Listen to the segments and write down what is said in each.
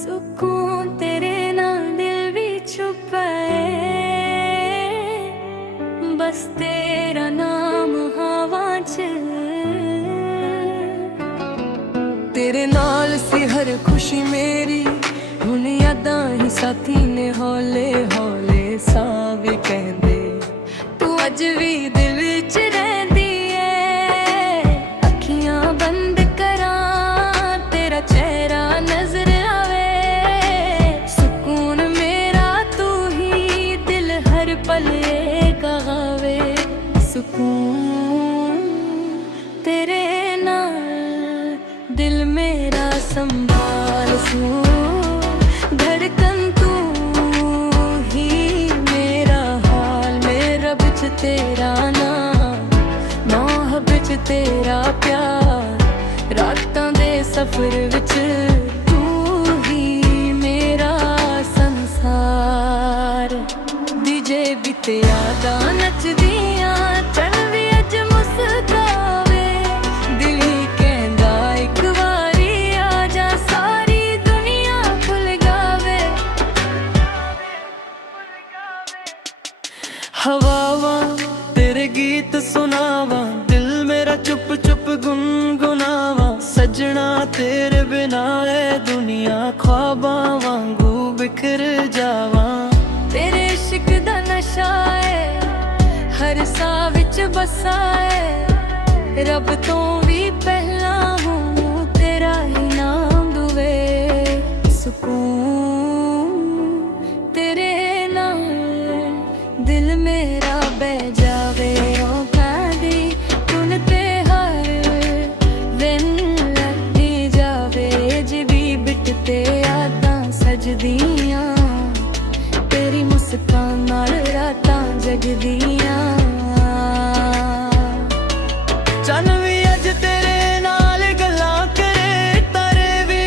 सुकून तेरे नाल दिल भी छुपा है, बस तेरा नाम हवा च। तेरे नाल सी हर खुशी मेरी, हुण यादां ही साथी ने हौले हौले साह भी कहंदे, तू अज भी दिल च रहिंदी है। अखियां बंद करां तेरा चेहरा नजर आवे, सुकून मेरा तू ही दिल हर पल कहावे। सुकून तेरे नाल दिल मेरा संभाल सू, धड़कन तू ही मेरा हाल। मेरा बिच तेरा नाम, नौह बिच तेरा प्यार, रातां दे सफर विच तू ही मेरा संसार। डीजे बीते यादां नचदियां, चल वी अज मुस्कावे, दिल ही कहंदा इक वारी आ जा, सारी दुनिया भुल गावे। हवावां तेरे गीत सुनावां, दिल मेरा चुप चुप गुनगुनावां। सजना तेरे बिना ए दुनिया ख्वाबां वांगू बिखर जावां। तेरे इश्क दा नशा है, हर साह विच बसा है, रब तो भी पहला हूँ तेरा ही नाम दुवे। सुकून तेरे नाल दिल मेरा बह जावे, ओ कहदी कुन ते हर दिन लगी जावे। जिवी बिट ते यादां सजदियां, तेरी मुस्कान नाल रातां जगदियां। चन भी अज तेरे नाल गल्लां करे, तारे भी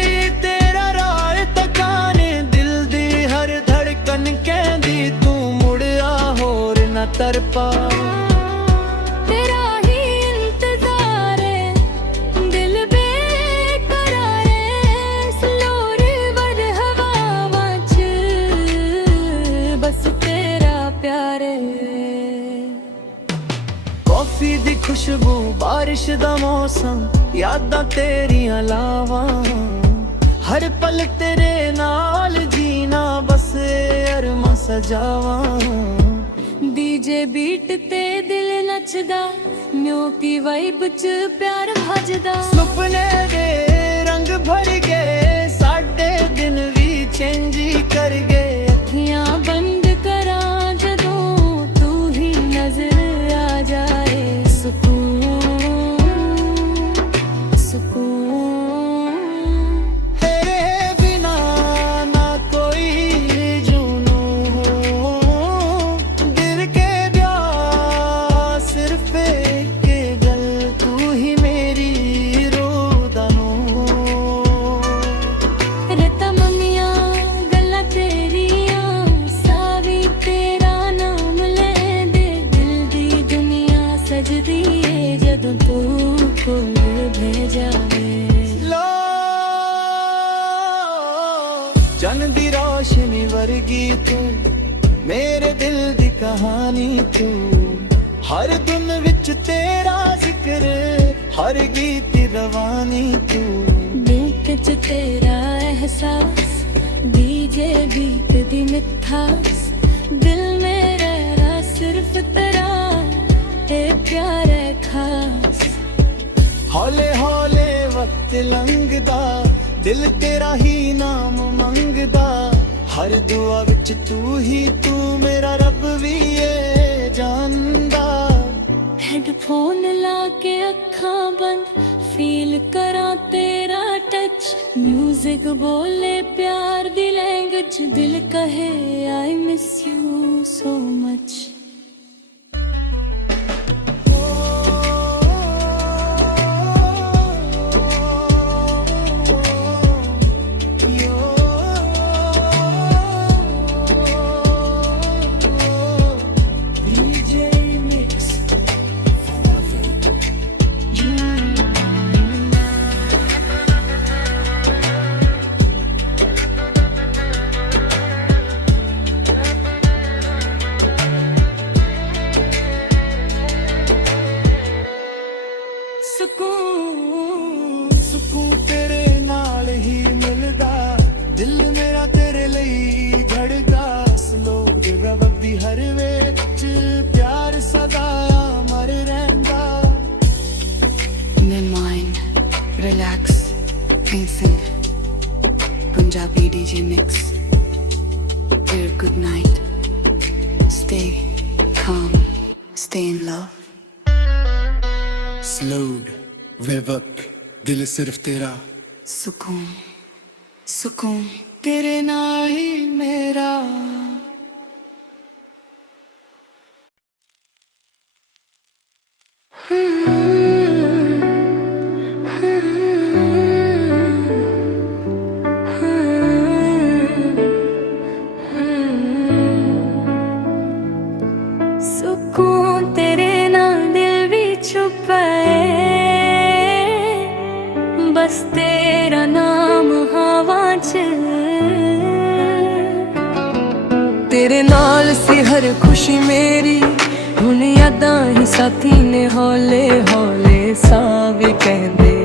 तेरा राह तकाने। दिल दी हर धड़कन कहंदी तू मुड़ आ होर ना तरपा। तेरा ही इंतजार है, दिल बेकरार है, स्लो रिवर हवावां च, बस तेरा प्यार है। कॉफी दी खुशबू, बारिश दा मौसम, यादां तेरियां लावां। हर पल तेरे नाल जीना, बस अरमां सजावां। डीजे बीट ते दिल नचदा, म्यूटी वाइब च प्यार भजदा। सुपने दे रंग भर गए, साडे दिन भी चेंज कर गए। अखियां बंद करां जदों तू ही नजर आ जाए। सुकून सुकून तेरे बिना ना कोई जुनून हो, दिल के ब्याह सिर्फ एक गल, तू ही मेरी रूह दा नूर। रता मंगियां गल्लां तेरियां, सावी तेरा नाम लैंदे, दिल दी दुनिया सजदी है जदों तू कोल भेजावे। लो चन दी रोशनी वर्गी तू, मेरे दिल दी कहानी तू। हर धुन विच तेरा जिक्र, हर गीत रवानी तू। बीट च तेरा एहसास, डीजे बीट दी मिठास, दिल मेरा सिर्फ तेरा ए प्यार है खास। हौले हौले वक्त लंघदा, दिल तेरा ही नाम मंगदा। हर दुआ विच तू ही तू, मेरा रब भी है जानदा। हेडफोन ला के अखां बंद, फील करा तेरा टच। म्यूजिक बोले प्यार दी लैंग्वेज, दिल कहे I miss you so much. दिल मेरा तेरे ਲਈ ਧੜਕਾ ਸਲੋ ਰਿਵਰ ਦੀ ਹਰ ਵਿੱਚ ਪਿਆਰ ਸਦਾ ਅਮਰ ਰਹਿੰਦਾ Then mind, relax, listen. Punjabi DJ mix. Dear good night. Stay calm, stay in love. slowed ਵਿਵਕ ਦਿਲ ਸਿਰਫ ਤੇਰਾ Sukoon, sukoon. ਤੇਰੇ ਨਾਲ ਹੀ ਮੇਰਾ सुकून तेरे नाल दिल भी छुपा है बस तेरा नाम हवा च तेरे नाल सी हर खुशी मेरी हुन यादां ही साथी ने हौले हौले सा भी कहंदे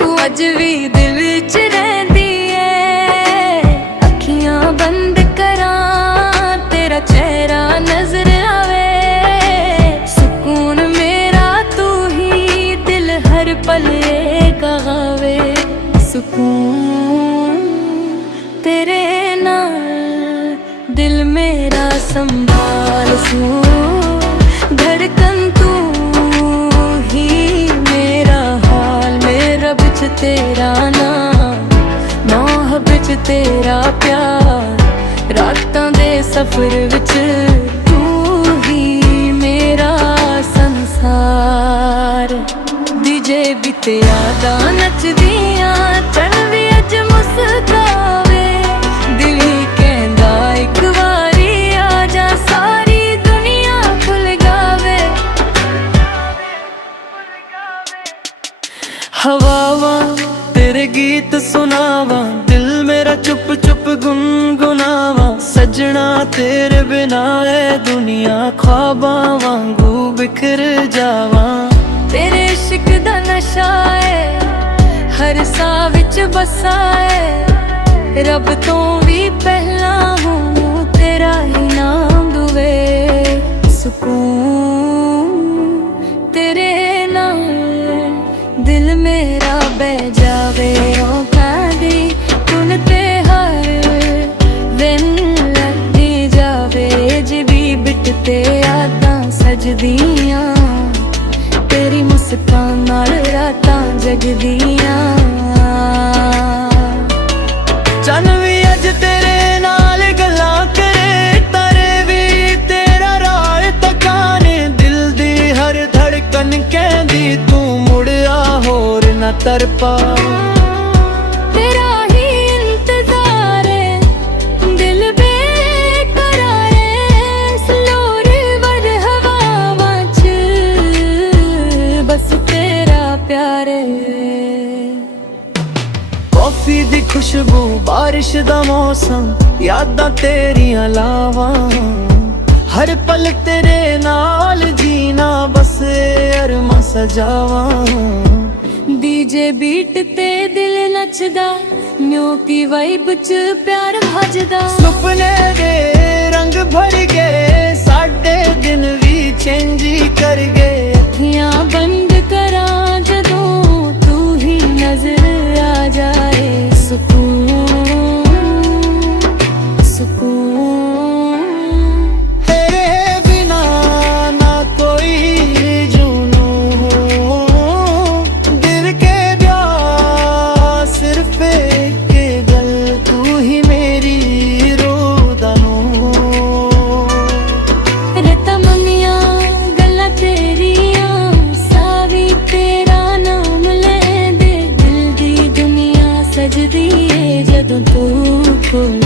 तू अज भी दिल च रहिंदी है अखियां बंद करां तेरा चेहरा नजर आवे सुकून मेरा तू ही दिल हर पल कहावे सुकून तेरे नाल दिल मेरा संभाल सू धड़कन तू ही मेरा हाल मेरा बिच तेरा नाम नौह बिच तेरा प्यार रातां दे सफर विच तू ही मेरा संसार डीजे बीते यादां नचदियां चल भी अज मुस्कावे दिल ही कहंदा इक वारी आ जा सारी दुनिया भुल गावे ਹਵਾਵਾਂ ਤੇਰੇ ਗੀਤ ਸੁਣਾਵਾਂ ਦਿਲ ਮੇਰਾ ਚੁੱਪ ਚੁੱਪ ਗੁੰਗੁਨਾਵਾਂ ਸਜਣਾ ਤੇਰੇ ਬਿਨਾ ਇਹ ਦੁਨੀਆ ख्वाबां ਵਾਂਗੂ ਬਿਖਰ ਜਾਵਾਂ तेरे इश्क दा नशा है हर सा विच बसा है रब तो भी पहला हूँ तेरा ही नाम दुवे सुकून तेरे नाल दिल मेरा बह जावे ओ कादी कुन ते हर दिन लगी जावे जिवी बिट ते यादां सजदियां तेरी मुस्कान नाल रातां जगदियां ਚੰਨ ਵੀ ਅੱਜ ਤੇਰੇ ਨਾਲ ਗੱਲਾਂ ਕਰੇ ਤਾਰੇ ਵੀ ਤੇਰਾ ਰਾਹ ਤਕਾਨੇ ਦਿਲ ਦੀ ਹਰ ਧੜਕਨ ਕਹਿੰਦੀ ਤੂੰ ਮੁੜ ਆ ਹੋਰ ਨਾ ਤਰਪਾ तेरा ही इंतजार है दिल बेकरार है स्लो रिवर हवावां च बस तेरा प्यार है कॉफी दी खुशबू बारिश दा मौसम यादां तेरियां लावां हर पल तेरे नाल जीना बस अरमां सजावां डीजे बीट ते दिल नचदा न्यू की वाइब च प्यार भजदा सुपने दे रंग भर गए साडे दिन भी चेंज कर गए अखियां बंद करा जदों तू ही नजर आ जाए सुकून सुकून तेरे बिना ना कोई जुनू दिल के ब्याह सिर्फ एक गल तू ही मेरी रोदनू रता ममिया गल्ला तेरियां सावी तेरा नाम ले दे दिल दी दुनिया सजदी है जदों तू कोल